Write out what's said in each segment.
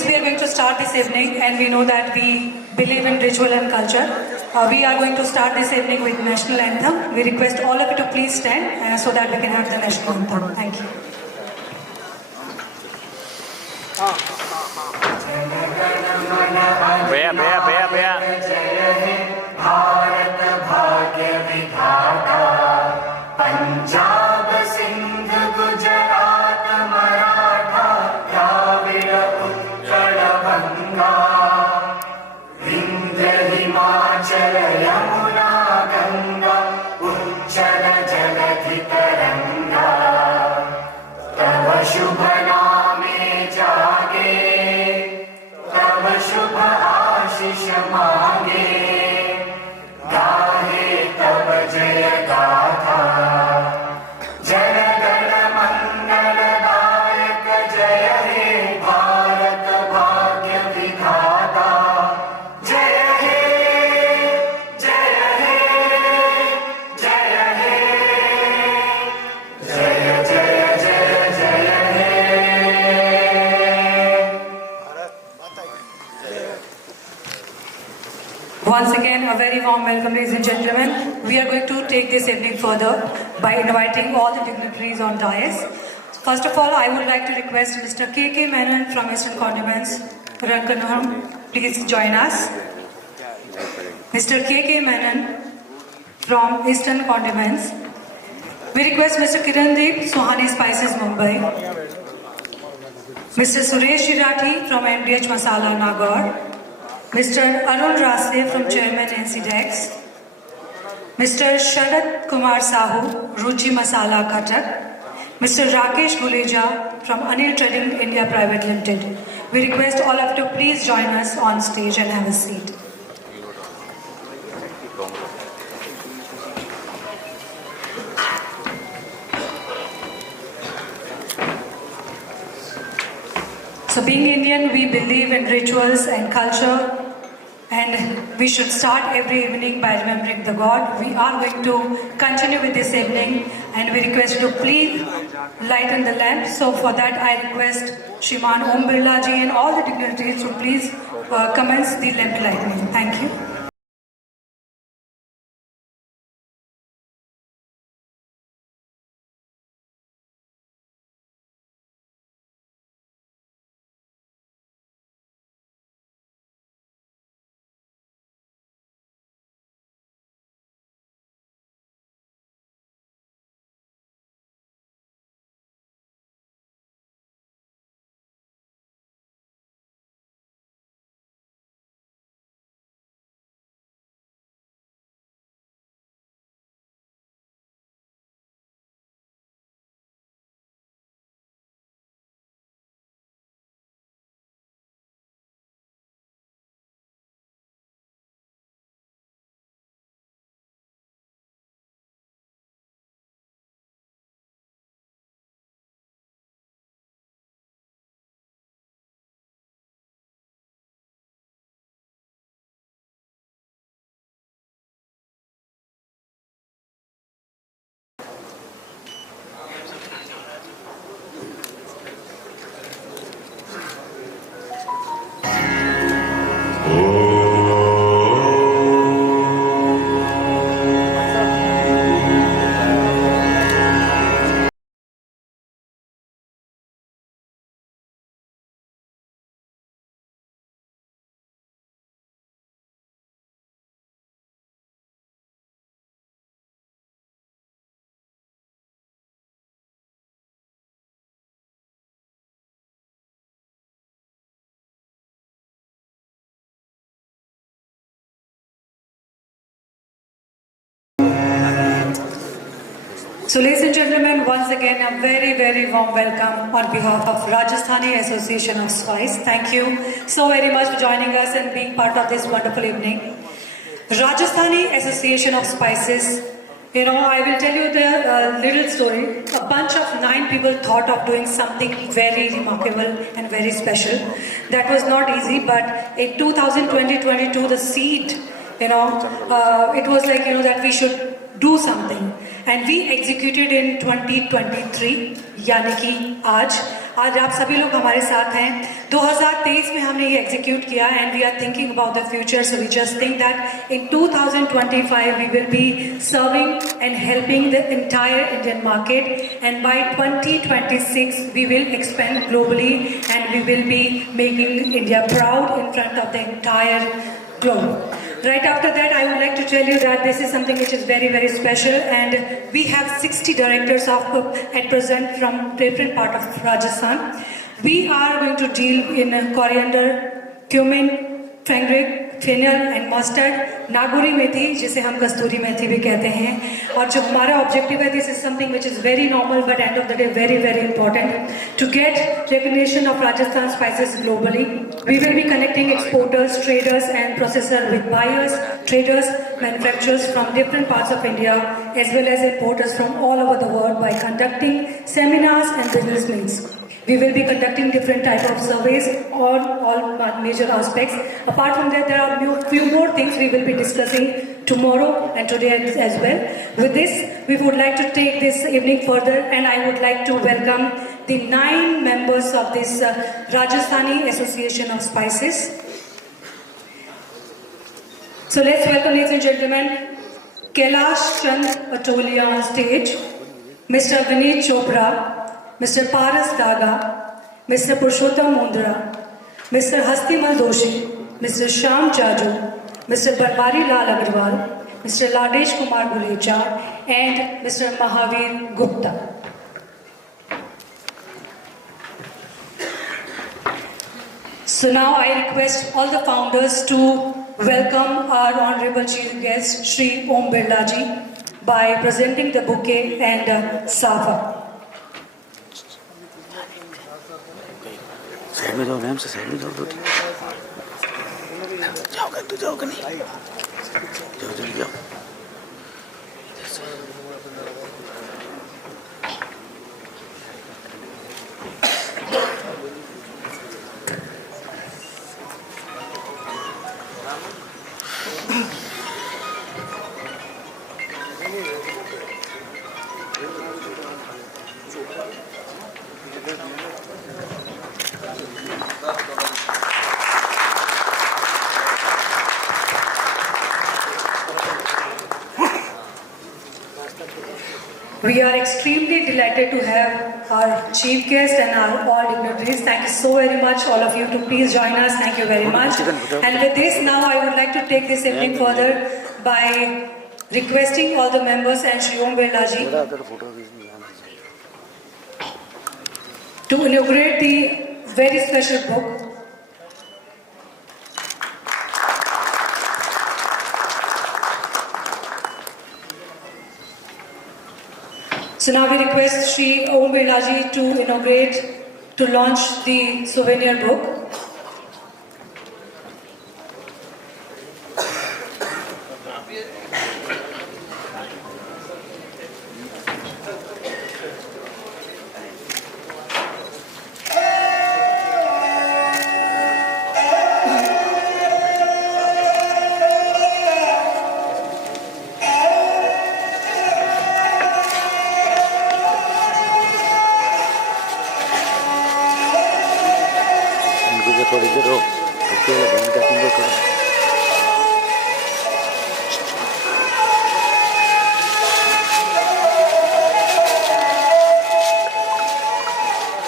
yes, we are going to start this evening, and we know that we believe in ritual and culture. We are going to start this evening with national anthem. We request all of you to please stand so that we can have the national anthem. Thank you. Punjab Sindh Gujarat Maratha Dravida Utkal बंगा विंध्य हिमाचल यमुना गंगा उच्चल जलधि तरंगा तव शुभ नामे जागे तव शुभ आशीष मांगे गाहे तब जय गाथा जनगण मंगलदायक जय हे भारत भाग्य विधाता जय हे जय हे जय हे जय जय जय जय हे Once again, a very warm welcome, ladies and gentlemen. We are going to take this evening further by inviting all the dignitaries on dais. First of all, I would like to request Mr. K.K. Menon from Eastern Condiments, Ranganaham, please join us. Mr. K.K. Menon from Eastern Condiments. We request Mr. Kirandeep, Suhani Spices, Mumbai. Mr. Suresh Shirathi from MDH Masala, Nagaur. Mr. Arun Rase from Chairman NCDEX, Mr. Sharad Kumar Sahu, Ruchi Masala Katak, Mr. Rakesh Guleja from Anil Trading India Private Limited. We request all of you to please join us on stage and have a seat. So being Indian, we believe in rituals and culture, and we should start every evening by remembering the God. We are going to continue with this evening, and we request you to please lighten the lamp. So for that, I request Shriman Om Birla ji and all the dignitaries to please commence the lamp lighting. Thank you. So ladies and gentlemen, once again a very, very warm welcome on behalf of Rajasthani Association of Spice. Thank you so very much for joining us and being part of this wonderful evening. Rajasthani Association of Spices, you know, I will tell you the little story. A bunch of 9 people thought of doing something very remarkable and very special. That was not easy, but in 2020-22, the seed, you know, it was like, you know, that we should do something. And we executed in 2023. यानी कि आज आप सभी लोग हमारे साथ हैं। 2023 में हमने ये एग्जीक्यूट किया and we are thinking about the future, so we just think that in 2025 we will be serving and helping the entire Indian market and by 2026 we will expand globally and we will be making India proud in front of the entire globe. Right after that, I would like to tell you that this is something which is very, very special, and we have 60 directors at present from different part of Rajasthan. We are going to deal in coriander, cumin, fenugreek, fennel and mustard, Nagauri मेथी जिसे हम कस्तूरी मेथी भी कहते हैं। और जो हमारा objective है, this is something which is very normal but end of the day very very important to get recognition of Rajasthan spices globally. We will be connecting exporters, traders and processors with buyers, traders, manufacturers from different parts of India as well as importers from all over the world by conducting seminars and business meetings. We will be conducting different type of surveys on all major aspects. Apart from that, there are few more things we will be discussing tomorrow and today as well. With this, we would like to take this evening further, and I would like to welcome the 9 members of this Rajasthani Association of Spices. So let's welcome, ladies and gentlemen, Kailash Chand Patolia on stage, Mr. Vineet Chopra, Mr. Paras Daga, Mr. Purushottam Mundra, Mr. Hastimal Doshi, Mr. Shyam Jaju, Mr. Banwari Lal Agarwal, Mr. Ladesh Kumar Gulecha, and Mr. Mahavir Gupta. So now I request all the founders to welcome our honorable chief guest, Shri Om Birla ji, by presenting the bouquet and safa. Side में जाओ ma'am से, side में जाओ तो जाओगे तो जाओगे नहीं, जाओ जल्दी जाओ। We are extremely delighted to have our chief guest and our all dignitaries. Thank you so very much, all of you, to please join us. Thank you very much. And with this, now I would like to take this evening further by requesting all the members and Shri Om Birla ji to inaugurate the very special book. So now we request Shri Om Birla ji to inaugurate, to launch the souvenir book. थोड़ी देर रो, okay बंद कर तुम लोग करो।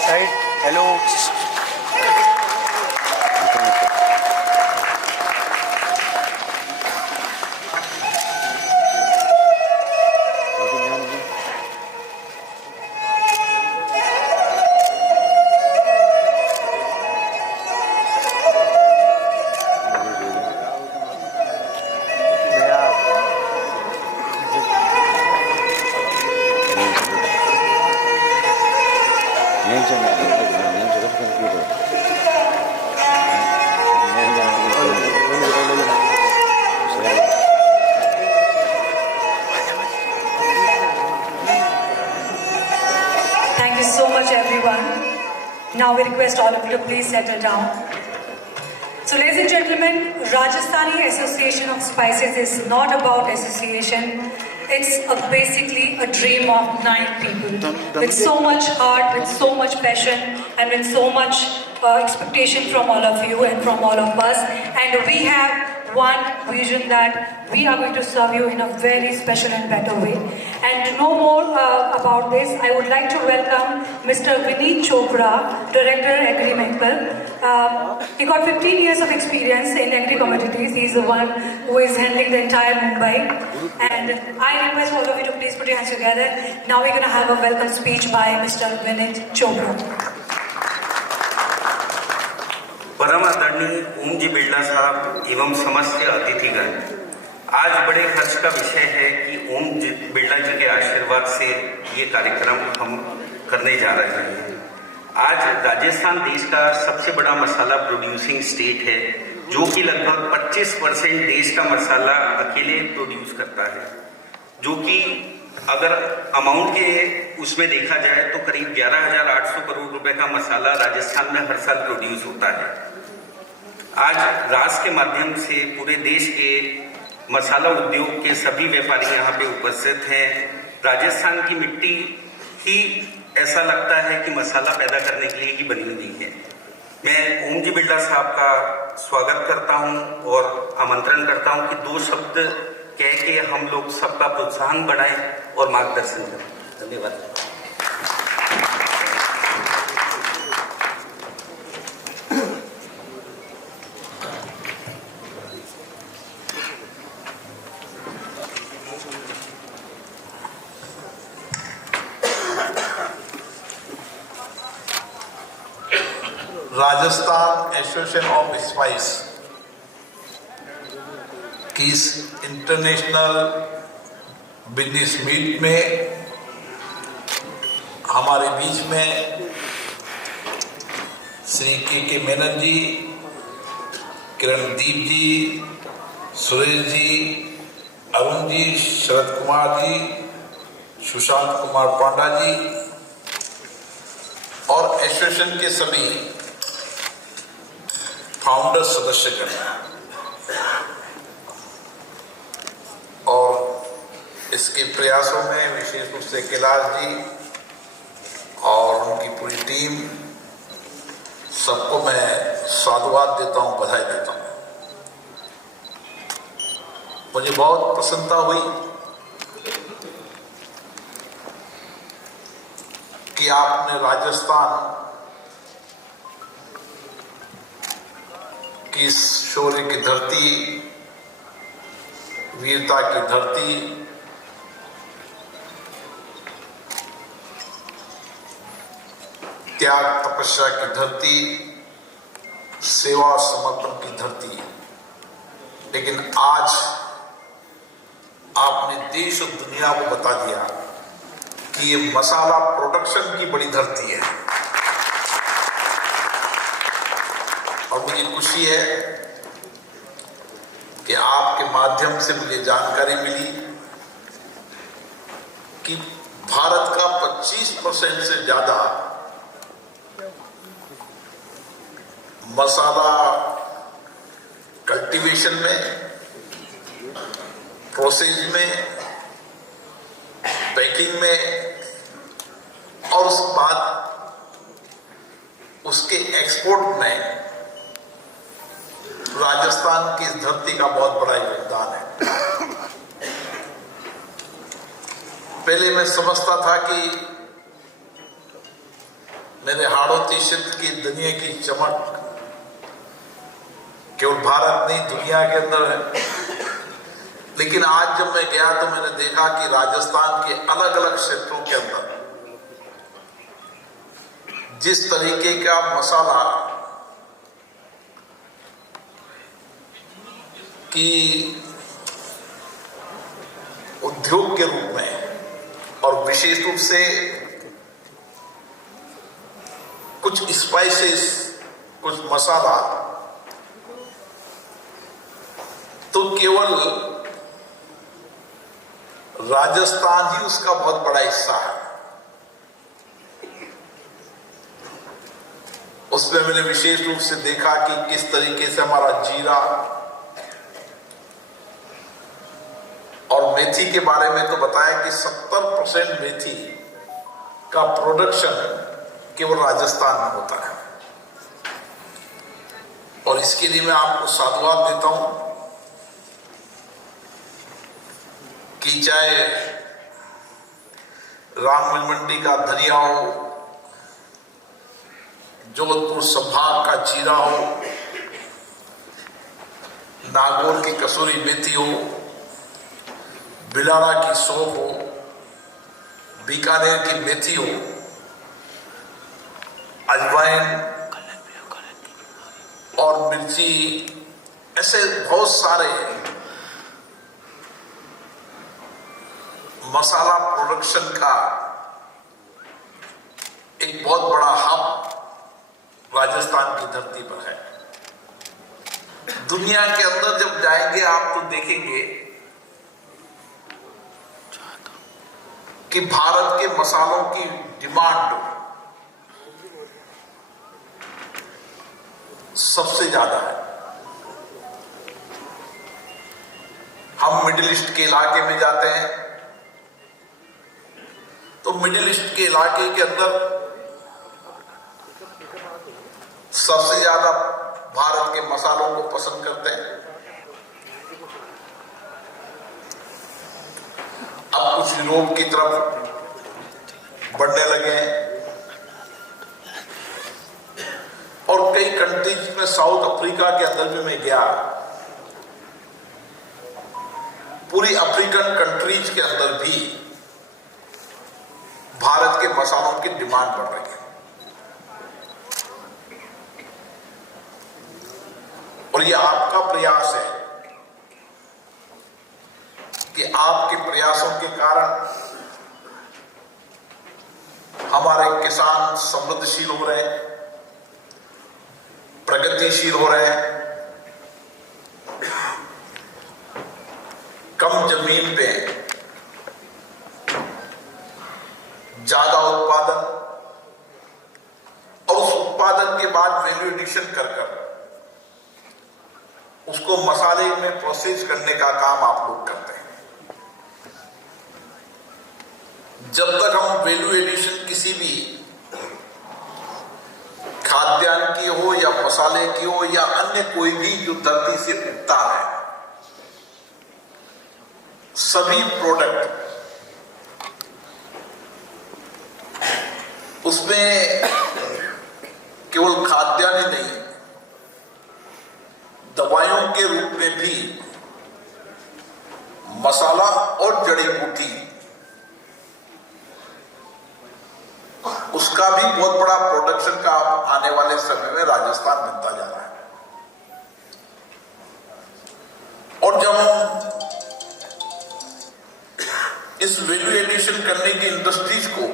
Side hello Now we request all of you to please settle down. So ladies and gentlemen, Rajasthani Association of Spices is not about association. it's basically a dream of 9 people with so much heart, with so much passion, and with so much expectation from all of you and from all of us. And we have one vision that we are going to serve you in a very special and better way. And to know more about this, I would like to welcome Mr. Vineet Chopra, Director, Agri-Medical. He got 15 years of experience in agri-commodities. He's the one who is handling the entire Mumbai. And I request all of you to please put your hands together. Now we're going to have a welcome speech by Mr. Vineet Chopra. परम आदरणीय ओम जी बिरला साहब एवं समस्त अतिथिगण, आज बड़े हर्ष का विषय है कि ओम जी बिरला जी के आशीर्वाद से ये कार्यक्रम हम करने जा रहे हैं। आज राजस्थान देश का सबसे बड़ा मसाला प्रोड्यूसिंग स्टेट है, जो कि लगभग 25% देश का मसाला अकेले प्रोड्यूस करता है, जो कि अगर अमाउंट के उसमें देखा जाए तो करीब 11,800 करोड़ रुपए का मसाला राजस्थान में हर साल प्रोड्यूस होता है। आज रास के माध्यम से पूरे देश के मसाला उद्योग के सभी व्यापारी यहाँ पे उपस्थित हैं। राजस्थान की मिट्टी ही ऐसा लगता है कि मसाला पैदा करने के लिए ही बनी हुई है। मैं ओम जी बिरला साहब का स्वागत करता हूँ और आमंत्रण करता हूँ कि 2 शब्द कह के हम लोग सबका प्रोत्साहन बढ़ाएं और मार्गदर्शन करें। धन्यवाद। राजस्थान एसोसिएशन ऑफ स्पाइस की इस इंटरनेशनल बिजनेस मीट में हमारे बीच में श्री के मेनन जी, किरणदीप जी, सुरेश जी, अरुण जी, शरद कुमार जी, सुशांत कुमार पांडा जी और एसोसिएशन के सभी फाउंडर सदस्यगण और इसके प्रयासों में विशेष रूप से कैलाश जी और उनकी पूरी टीम, सबको मैं साधुवाद देता हूं, बधाई देता हूं। मुझे बहुत प्रसन्नता हुई कि आपने राजस्थान की शौर्य की धरती, वीरता की धरती, त्याग तपस्या की धरती, सेवा समर्पण की धरती, लेकिन आज आपने देश और दुनिया को बता दिया कि ये मसाला प्रोडक्शन की बड़ी धरती है। और मुझे खुशी है कि आपके माध्यम से मुझे जानकारी मिली कि भारत का 25% से ज्यादा मसाला कल्टीवेशन में, प्रोसेस में, पैकिंग में और उसके बाद उसके एक्सपोर्ट में राजस्थान की इस धरती का बहुत बड़ा योगदान है। पहले मैं समझता था कि मेरे हाड़ौती क्षेत्र की दुनिया की चमक केवल भारत नहीं दुनिया के अंदर है, लेकिन आज जब मैं गया तो मैंने देखा कि राजस्थान के अलग अलग क्षेत्रों के अंदर जिस तरीके का मसाला की उद्योग के रूप में और विशेष रूप से कुछ स्पाइसेस, कुछ मसाला, तो केवल राजस्थान ही उसका बहुत बड़ा हिस्सा है। उसमें मैंने विशेष रूप से देखा कि किस तरीके से हमारा जीरा और मेथी के बारे में तो बताया कि 70% मेथी का प्रोडक्शन केवल राजस्थान में होता है, और इसके लिए मैं आपको साधुवाद देता हूं कि चाहे रामगंज मंडी का धनिया हो, जोधपुर संभाग का जीरा हो, नागौर की कसूरी मेथी हो, भिलाड़ा की सौंफ हो, बीकानेर की मेथी हो, अजवाइन और मिर्ची, ऐसे बहुत सारे मसाला प्रोडक्शन का एक बहुत बड़ा हब राजस्थान की धरती पर है। दुनिया के अंदर जब जाएंगे आप तो देखेंगे कि भारत के मसालों की डिमांड सबसे ज्यादा है। हम मिडिल ईस्ट के इलाके में जाते हैं तो मिडिल ईस्ट के इलाके के अंदर सबसे ज्यादा भारत के मसालों को पसंद करते हैं। अब कुछ यूरोप की तरफ बढ़ने लगे हैं और कई कंट्रीज में, साउथ अफ्रीका के अंदर भी मैं गया, पूरी अफ्रीकन कंट्रीज के अंदर भी भारत के मसालों की डिमांड बढ़ रही है। और यह आपका प्रयास है कि आपके प्रयासों के कारण हमारे किसान समृद्धशील हो रहे हैं, प्रगतिशील हो रहे हैं, कम जमीन पे ज्यादा उत्पादन और उस उत्पादन के बाद वैल्यू एडिशन कर उसको मसाले में प्रोसेस करने का काम आप लोग करते हैं। जब तक हम वैल्यू एडिशन किसी भी खाद्यान्न की हो या मसाले की हो या अन्य कोई भी जो धरती से उगता है, सभी प्रोडक्ट उसमें केवल खाद्यान्न ही नहीं, दवाइयों के रूप में भी मसाला और जड़ी बूटी, उसका भी बहुत बड़ा प्रोडक्शन का आने वाले समय में राजस्थान बनता जा रहा है। और जब हम इस वैल्यू एडिशन करने की इंडस्ट्रीज को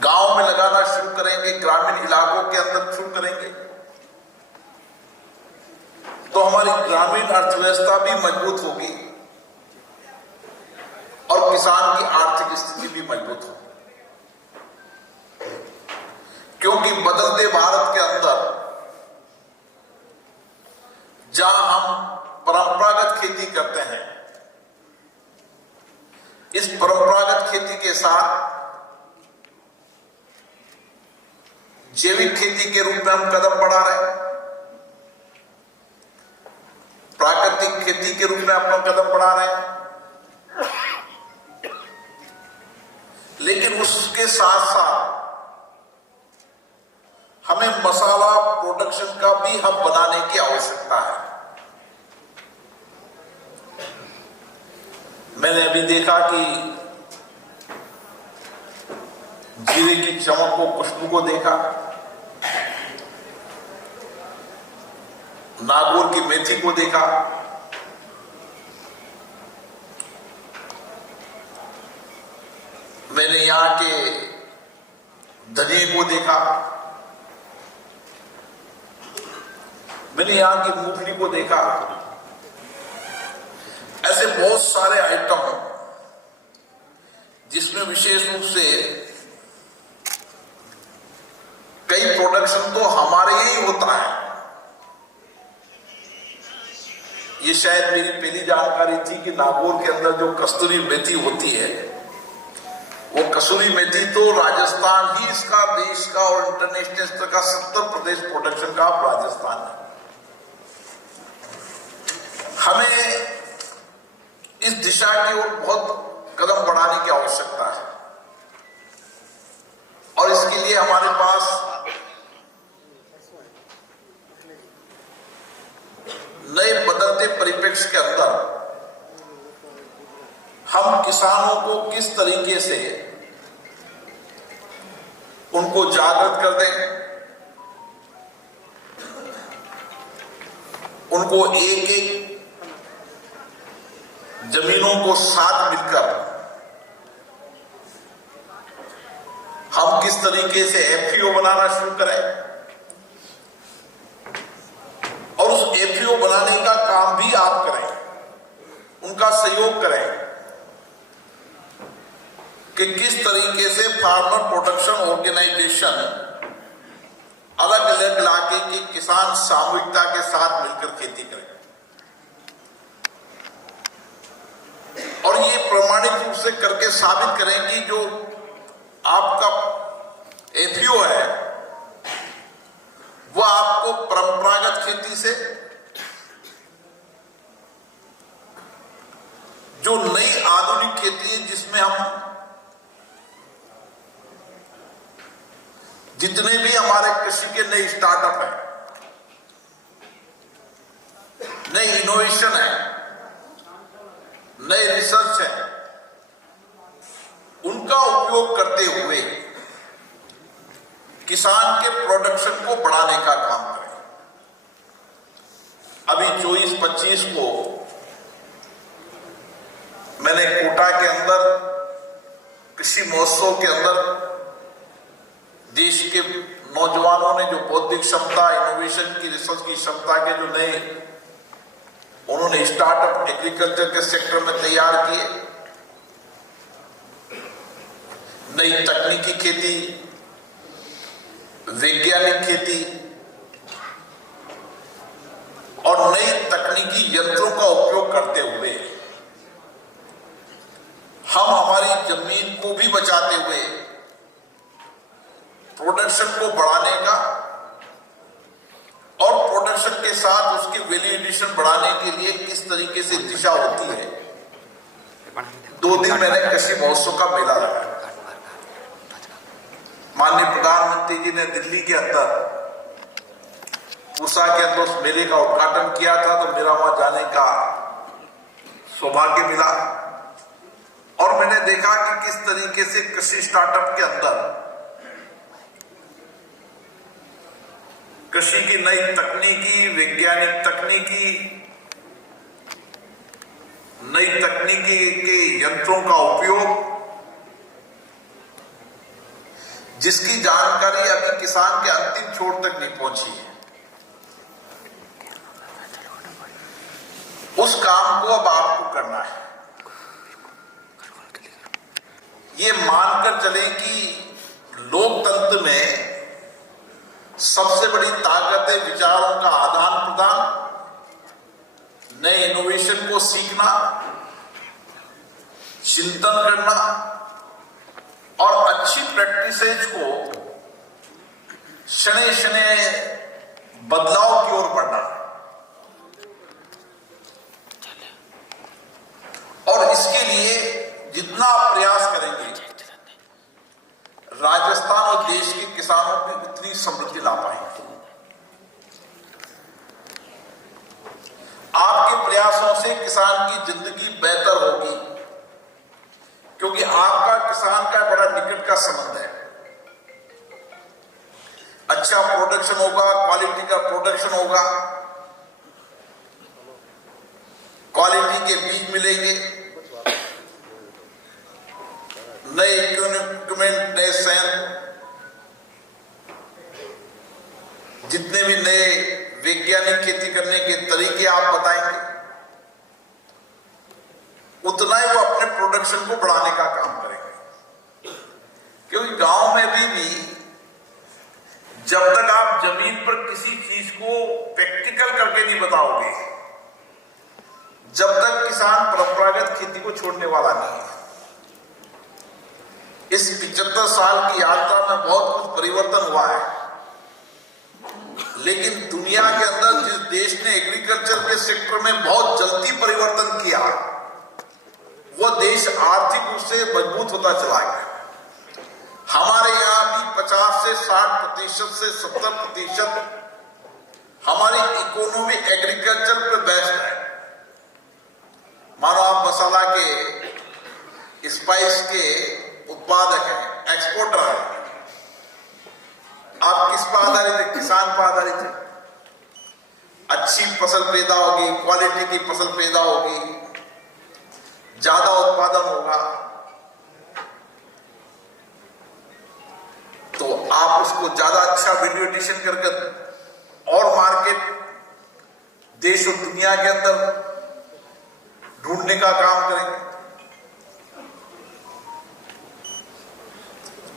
गांव में लगाना शुरू करेंगे, ग्रामीण इलाकों के अंदर शुरू करेंगे, तो हमारी ग्रामीण अर्थव्यवस्था भी मजबूत होगी और किसान की आर्थिक स्थिति भी मजबूत होगी। क्योंकि बदलते भारत के अंदर जहां हम परंपरागत खेती करते हैं, इस परंपरागत खेती के साथ जैविक खेती के रूप में हम कदम बढ़ा रहे हैं, प्राकृतिक खेती के रूप में अपना कदम बढ़ा रहे हैं, लेकिन उसके साथ साथ हमें मसाला प्रोडक्शन का भी हब बनाने की आवश्यकता है। मैंने अभी देखा कि जीरे की चमक को, खुशबू को देखा, नागौर की मेथी को देखा, मैंने यहां के धनिये को देखा, मैंने यहां की मूंगफली को देखा। ऐसे बहुत सारे आइटम जिसमें विशेष रूप से कई प्रोडक्शन तो हमारे ही होता है। ये शायद मेरी पहली जानकारी थी कि नागौर के अंदर जो कस्तूरी मेथी होती है, वो कसूरी मेथी तो राजस्थान ही इसका देश का और इंटरनेशनल स्तर का 70% प्रोडक्शन का राजस्थान है। हमें इस दिशा की ओर बहुत कदम बढ़ाने की आवश्यकता है और इसके लिए हमारे पास नए बदलते परिप्रेक्ष्य के अंदर हम किसानों को किस तरीके से उनको जागृत कर दें, उनको एक एक जमीनों को साथ मिलकर हम किस तरीके से एफपीओ बनाना शुरू करें और उस एफपीओ बनाने का काम भी आप करें, उनका सहयोग करें कि किस तरीके से फार्मर प्रोडक्शन ऑर्गेनाइजेशन अलग अलग इलाके के किसान सामूहिकता के साथ मिलकर खेती करें और ये प्रमाणित रूप से करके साबित करें कि जो आपका एफपीओ है वो आपको परंपरागत खेती से जो नई आधुनिक खेती है जिसमें हम जितने भी हमारे कृषि के नए स्टार्टअप है, नई इनोवेशन है, नए रिसर्च है, उनका उपयोग करते हुए किसान के प्रोडक्शन को बढ़ाने का काम करें। अभी 24-25 को मैंने कोटा के अंदर कृषि महोत्सव के अंदर देश के नौजवानों ने जो बौद्धिक क्षमता, इनोवेशन की, रिसर्च की क्षमता के जो नए उन्होंने स्टार्टअप एग्रीकल्चर के सेक्टर में तैयार किए, नई तकनीकी खेती, वैज्ञानिक खेती और नई तकनीकी यंत्रों का उपयोग करते हुए हम हमारी जमीन को भी बचाते हुए प्रोडक्शन को बढ़ाने का और प्रोडक्शन के साथ उसकी वैल्यू एडिशन बढ़ाने के लिए किस तरीके से दिशा होती है। 2 दिन मैंने कृषि महोत्सव का मेला लगाया। माननीय प्रधानमंत्री जी ने दिल्ली के अंदर पूसा के अंदर उस मेले का उद्घाटन किया था, तो मेरा वहां जाने का सौभाग्य मिला और मैंने देखा कि किस तरीके से कृषि स्टार्टअप के अंदर कृषि की नई तकनीकी, वैज्ञानिक तकनीकी, नई तकनीकी के यंत्रों का उपयोग, जिसकी जानकारी अभी किसान के अंतिम छोर तक नहीं पहुंची है, उस काम को अब आपको करना है। ये मानकर चले कि लोकतंत्र में सबसे बड़ी ताकत है विचारों का आदान प्रदान, नए इनोवेशन को सीखना, चिंतन करना और अच्छी प्रैक्टिसेज को शने शने बदलाव की ओर बढ़ना। और इसके लिए जितना आप प्रयास करेंगे, राजस्थान और देश के किसानों की उतनी समृद्धि ला पाएंगे। आपके प्रयासों से किसान की जिंदगी बेहतर होगी, क्योंकि आपका किसान का बड़ा निकट का संबंध है। अच्छा प्रोडक्शन होगा, क्वालिटी का प्रोडक्शन होगा, क्वालिटी के बीज मिलेंगे, नए इक्विपमेंट, नए संयंत्र, जितने भी नए वैज्ञानिक खेती करने के तरीके आप बताएंगे, उतना ही वो अपने प्रोडक्शन को बढ़ाने का काम करेंगे। क्योंकि गांव में भी जब तक आप जमीन पर किसी चीज को प्रैक्टिकल करके नहीं बताओगे, जब तक किसान परंपरागत खेती को छोड़ने वाला नहीं है। इस 75 साल की यात्रा में बहुत कुछ परिवर्तन हुआ है, लेकिन दुनिया के अंदर जिस देश ने एग्रीकल्चर के सेक्टर में बहुत जल्दी परिवर्तन किया, वो देश आर्थिक रूप से मजबूत होता चला गया। हमारे यहाँ भी 50 से 60% से 70% हमारी इकोनॉमी एग्रीकल्चर पे बेस्ड है। मानो आप मसाला के, स्पाइस के उत्पादक हैं, एक्सपोर्टर हैं। आप किस पर आधारित है? किसान पर आधारित है। अच्छी फसल पैदा होगी, क्वालिटी की फसल पैदा होगी, ज्यादा उत्पादन होगा, तो आप उसको ज्यादा अच्छा वैल्यू एडिशन करके और मार्केट देश और दुनिया के अंदर ढूंढने का काम करेंगे।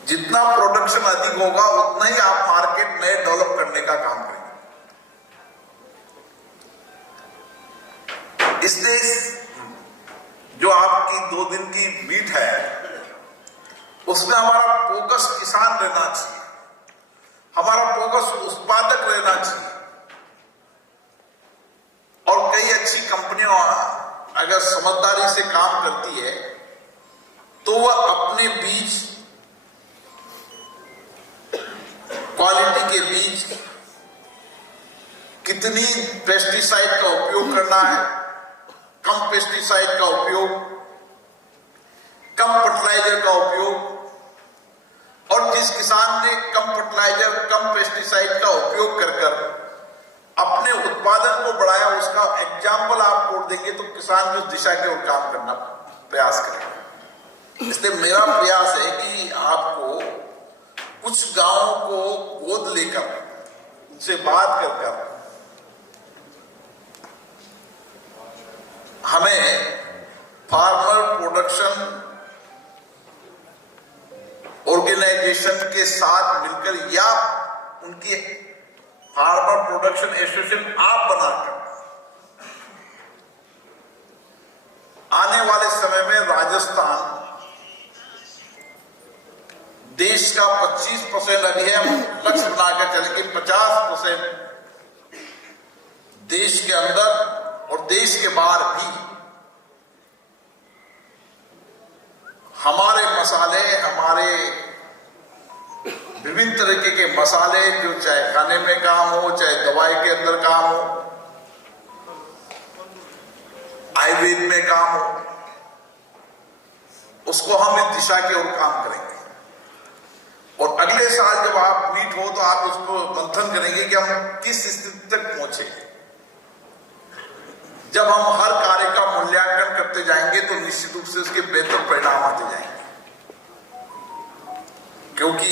जितना प्रोडक्शन अधिक होगा उतना ही आप मार्केट नए डेवलप करने का काम करेंगे। इसलिए जो आपकी 2 दिन की मीट है, उसमें हमारा फोकस किसान रहना चाहिए, हमारा फोकस उत्पादक रहना चाहिए। और कई अच्छी कंपनियां अगर समझदारी से काम करती है तो वह अपने बीज, क्वालिटी के बीज, कितनी पेस्टिसाइड का उपयोग करना है, कम पेस्टिसाइड का उपयोग, कम फर्टिलाइजर का उपयोग, और जिस किसान ने कम फर्टिलाइजर, कम पेस्टिसाइड का उपयोग कर अपने उत्पादन को बढ़ाया, उसका एग्जाम्पल आप कोड देंगे तो किसान जो दिशा की ओर काम करना प्रयास करेगा। इसलिए मेरा प्रयास है कि आपको कुछ गांवों को गोद लेकर उनसे बात कर हमें फार्मर प्रोडक्शन ऑर्गेनाइजेशन के साथ मिलकर या उनकी फार्मर प्रोडक्शन एसोसिएशन आप बनाकर आने वाले समय में राजस्थान देश का 25% अभी है, लक्ष्य बनाकर चले कि 50% देश के अंदर और देश के बाहर भी हमारे मसाले, हमारे विभिन्न तरीके के मसाले जो चाहे खाने में काम हो, चाहे दवाई के अंदर काम हो, आयुर्वेद में काम हो, उसको हम इस दिशा की ओर काम करेंगे। और अगले साल जब आप मीट हो तो आप उसको मंथन करेंगे कि हम किस स्थिति तक पहुंचे। जब हम हर कार्य का मूल्यांकन करते जाएंगे तो निश्चित रूप से उसके बेहतर परिणाम आते जाएंगे, क्योंकि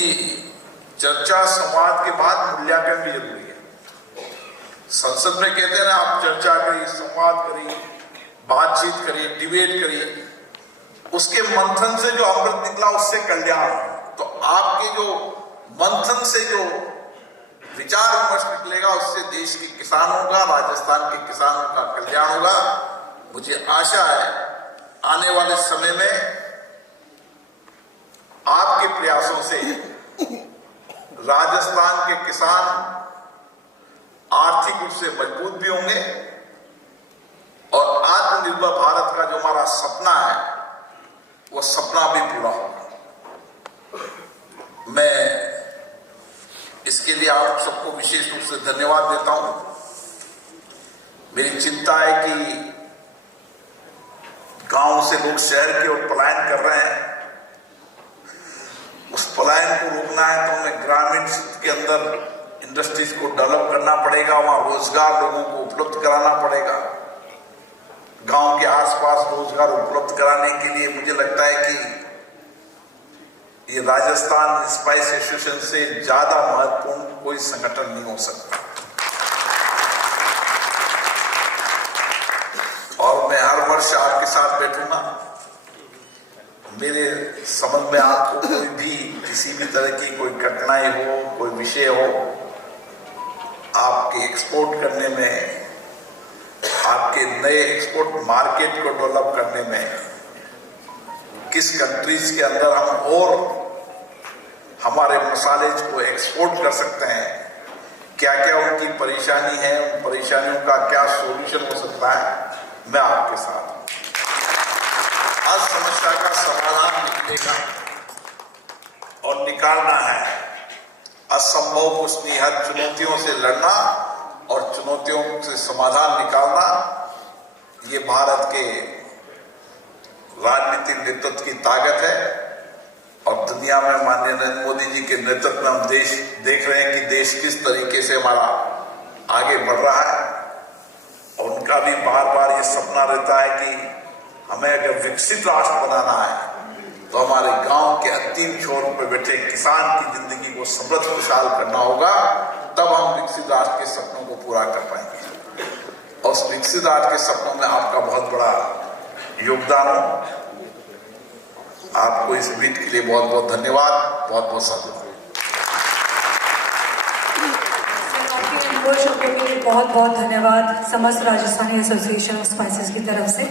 चर्चा संवाद के बाद मूल्यांकन भी जरूरी है। संसद में कहते हैं ना, आप चर्चा करिए, संवाद करिए, बातचीत करिए, डिबेट करिए, उसके मंथन से जो अमृत निकला उससे कल्याण। तो आपके जो मंथन से जो विचार विमर्श निकलेगा उससे देश के किसानों का, राजस्थान के किसानों का कल्याण होगा। मुझे आशा है आने वाले समय में आपके प्रयासों से राजस्थान के किसान आर्थिक रूप से मजबूत भी होंगे और आत्मनिर्भर भारत का जो हमारा सपना है वो सपना भी पूरा होगा। मैं इसके लिए आप सबको विशेष रूप से धन्यवाद देता हूं। मेरी चिंता है कि गांव से लोग शहर की ओर पलायन कर रहे हैं। उस पलायन को रोकना है तो हमें ग्रामीण क्षेत्र के अंदर इंडस्ट्रीज को डेवलप करना पड़ेगा, वहां रोजगार लोगों को उपलब्ध कराना पड़ेगा। गांव के आसपास रोजगार उपलब्ध कराने के लिए मुझे लगता है कि ये राजस्थान स्पाइस एसोसिएशन से ज्यादा महत्वपूर्ण कोई संगठन नहीं हो सकता। और मैं हर वर्ष आपके साथ बैठूंगा। मेरे संबंध में आपको कोई भी किसी भी तरह की कोई कठिनाई हो, कोई विषय हो, आपके एक्सपोर्ट करने में, आपके नए एक्सपोर्ट मार्केट को डेवलप करने में किस कंट्रीज के अंदर हम और हमारे मसाले को एक्सपोर्ट कर सकते हैं, क्या क्या उनकी परेशानी है, उन परेशानियों का क्या सॉल्यूशन हो सकता है, मैं आपके साथ हूं। आज समस्या का समाधान निकलेगा और निकालना है। असंभव कुछ नहीं, हर चुनौतियों से लड़ना और चुनौतियों से समाधान निकालना, ये भारत के राजनीतिक नेतृत्व की ताकत है। और दुनिया में माननीय नरेंद्र मोदी जी के नेतृत्व में हम देश देख रहे हैं कि देश किस तरीके से हमारा आगे बढ़ रहा है। और उनका भी बार बार ये सपना रहता है कि हमें अगर विकसित राष्ट्र बनाना है तो हमारे गांव के अंतिम छोर पर बैठे किसान की जिंदगी को समृद्ध खुशहाल करना होगा, तब हम विकसित राष्ट्र के सपनों को पूरा कर पाएंगे। और उस विकसित राष्ट्र के सपनों में आपका बहुत बड़ा योगदान हो। आपको इस मीट के लिए बहुत बहुत धन्यवाद, बहुत बहुत साधुवाद। आपके अनुभव शब्दों के लिए बहुत बहुत धन्यवाद समस्त राजस्थानी एसोसिएशन ऑफ स्पाइसेस की तरफ से।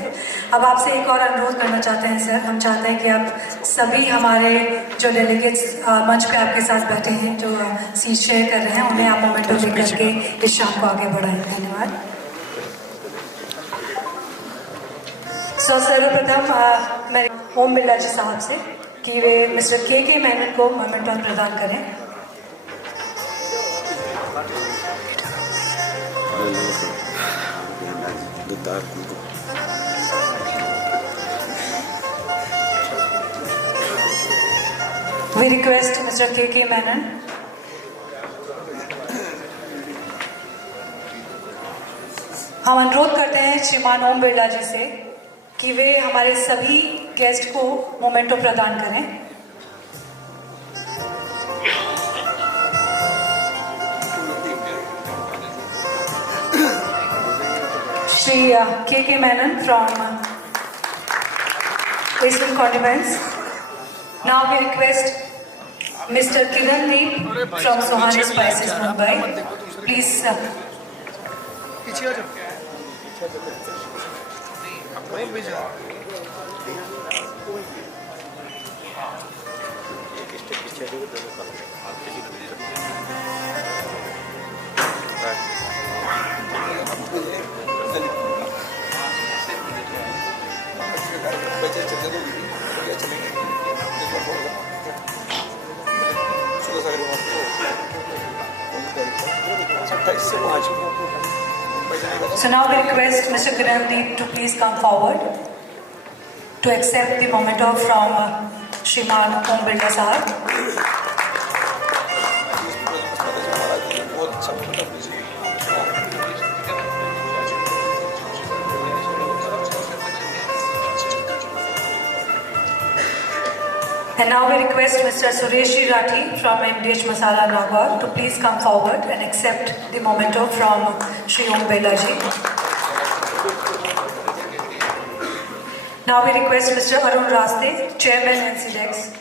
अब आपसे एक और अनुरोध करना चाहते हैं सर, हम चाहते हैं कि आप सभी हमारे जो डेलीगेट्स मंच पे आपके साथ बैठे हैं, जो सीट शेयर कर रहे हैं, उन्हें आप मोमेंटो लेकर के इस शाम को आगे बढ़ाएं। धन्यवाद। सो सर्वप्रथम मैं ओम बिरला जी साहब से कि वे मिस्टर के मेनन को मोमेंटो प्रदान करें। We request Mr. K. Menon. हम अनुरोध करते हैं श्रीमान ओम बिरला जी से कि वे हमारे सभी गेस्ट को मोमेंटो प्रदान करें। श्री के Menon from Eastern Condiments. Now we request Mr. Kirandeep from Sohani Spices, Mumbai. Please, sir. So now we request Mr. Kirandeep to please come forward to accept the memento from Shriman Om Birdla Sahab. And now we request Mr. Suresh Rathi from MDH Masala Nagaur to please come forward and accept the memento from Shri Om Birdla ji. Now we request Mr. Arun Raste, Chairman NCDEX,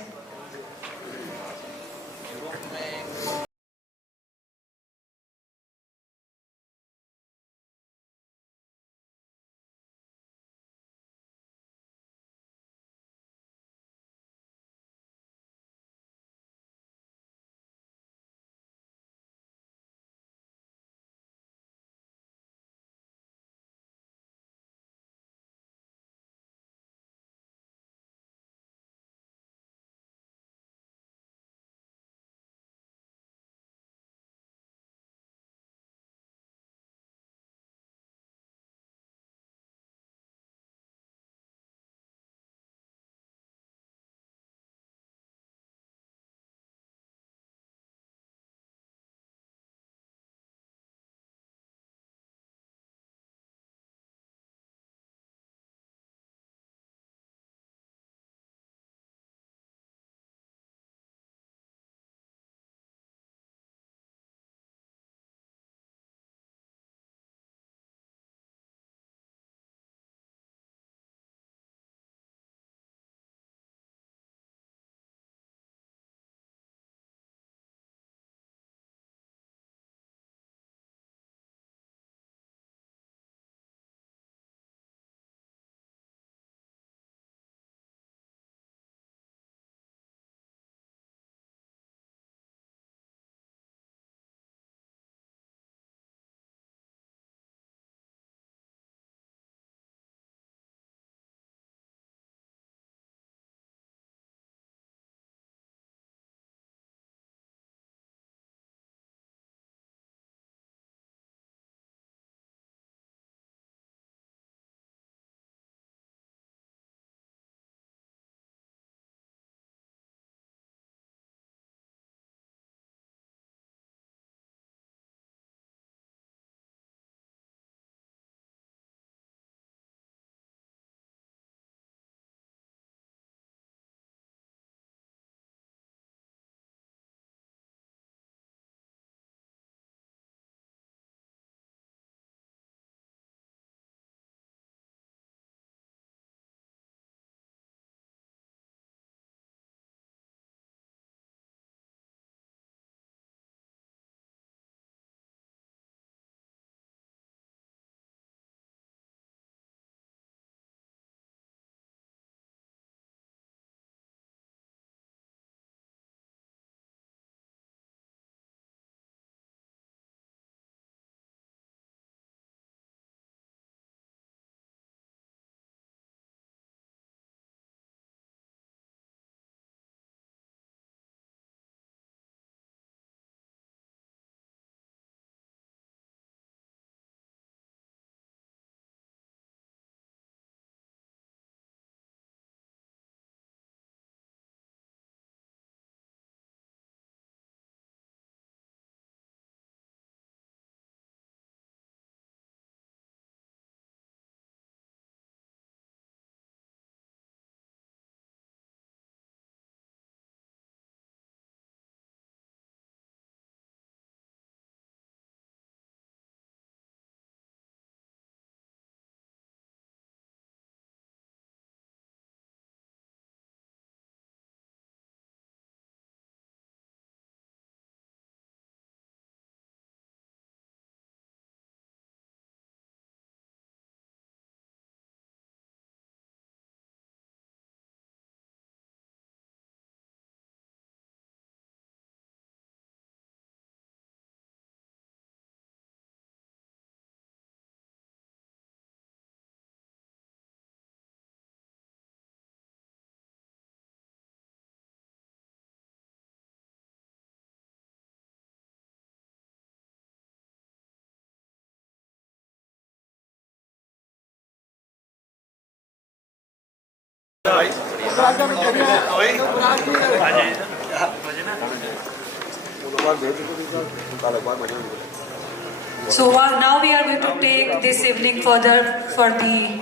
So now we are going to take this evening further for the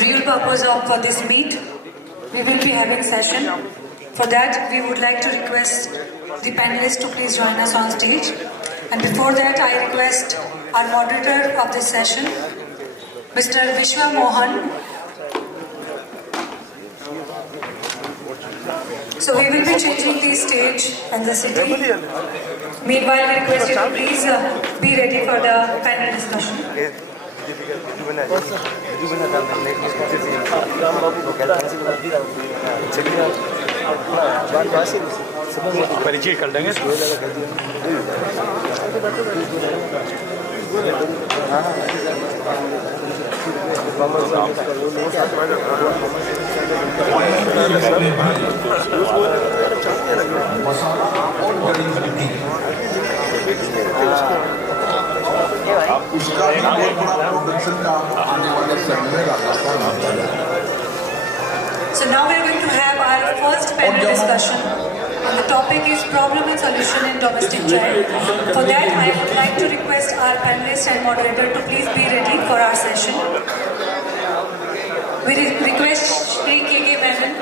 real purpose of for this meet. We will be having session. For that, we would like to request the panelists to please join us on stage. And before that, I request our moderator of this session, Mr. Vishwa Mohan. So we will be changing the stage and the city. Meanwhile, we request you to please be ready for the panel discussion. परिचय कर देंगे उसका भी बहुत बड़ा production का आने वाले समय में राजस्थान आता है। So now we are going to have our first panel discussion. And the topic is problem and solution in domestic child. For that, I would like to request our panelist and moderator to please be ready for our session. We request Shri K.K. Menon,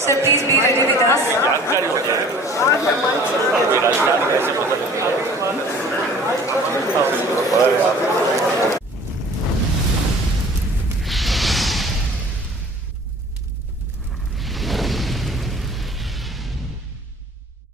sir, please be ready with us.